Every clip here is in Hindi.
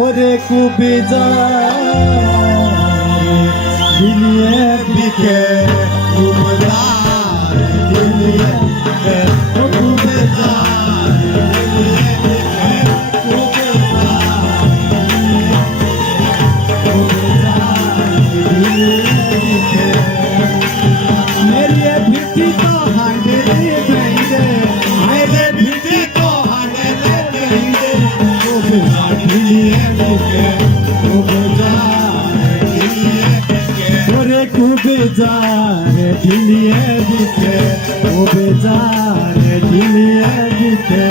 ওরে কুবি দিলিয়ে বিকে কুবদার দিলিয়ে কুবে मेरी भिट्टी तो हांडे बहंदे आए भिट्टी तो हांडे बहंदे कुबे दिलिये बिके ओरे कुबे दिलिये बिके कुबे दिलिये बिके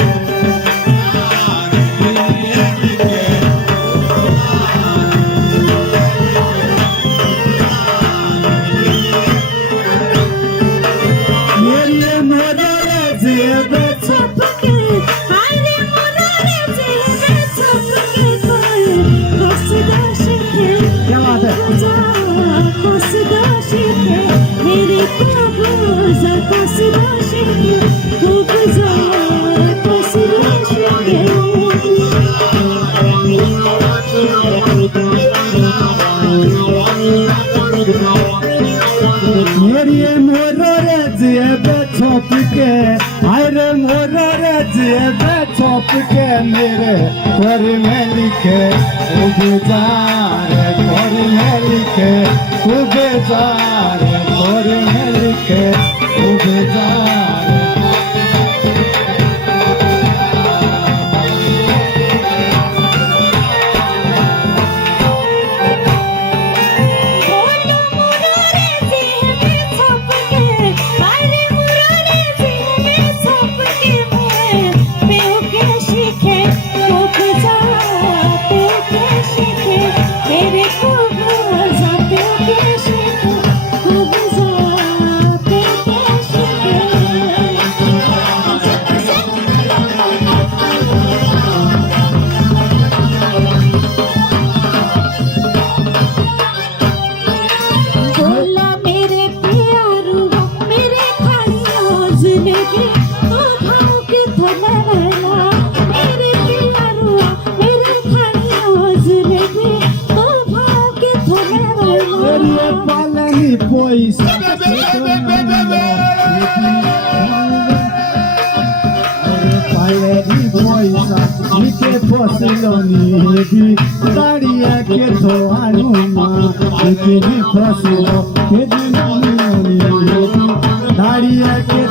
मेरी मोरे जेबे छुप के अरे मोरे जेबे छुप के मेरे घर में लिखे उबजार घर में लिखे उबजार घर में लिखे उबजार Boys, नीचे फसलोनी दाड़िया के धोआनुमा नीचे फसलो के दाड़िया के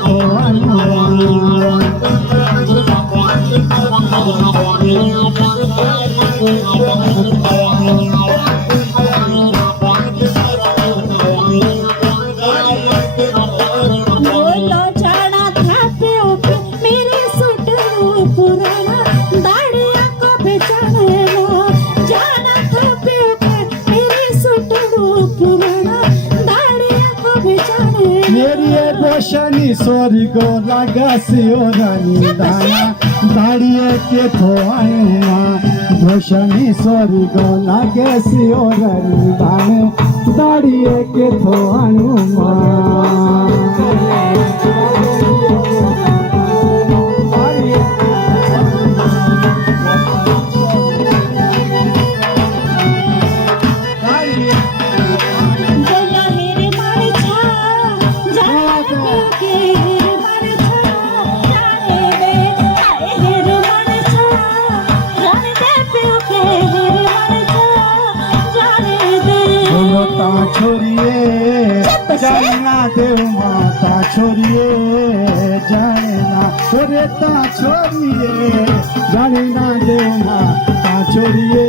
शनि स्वर्ग लगासी रानी दाना दाड़िए के थोआनुमा भूषणी स्वर्ग लगासी रानी दाने दाड़िए के थोआनुमा छोड़िए जाना देव माता छोड़िए जाना छोड़िए जाना देव माता छोड़िए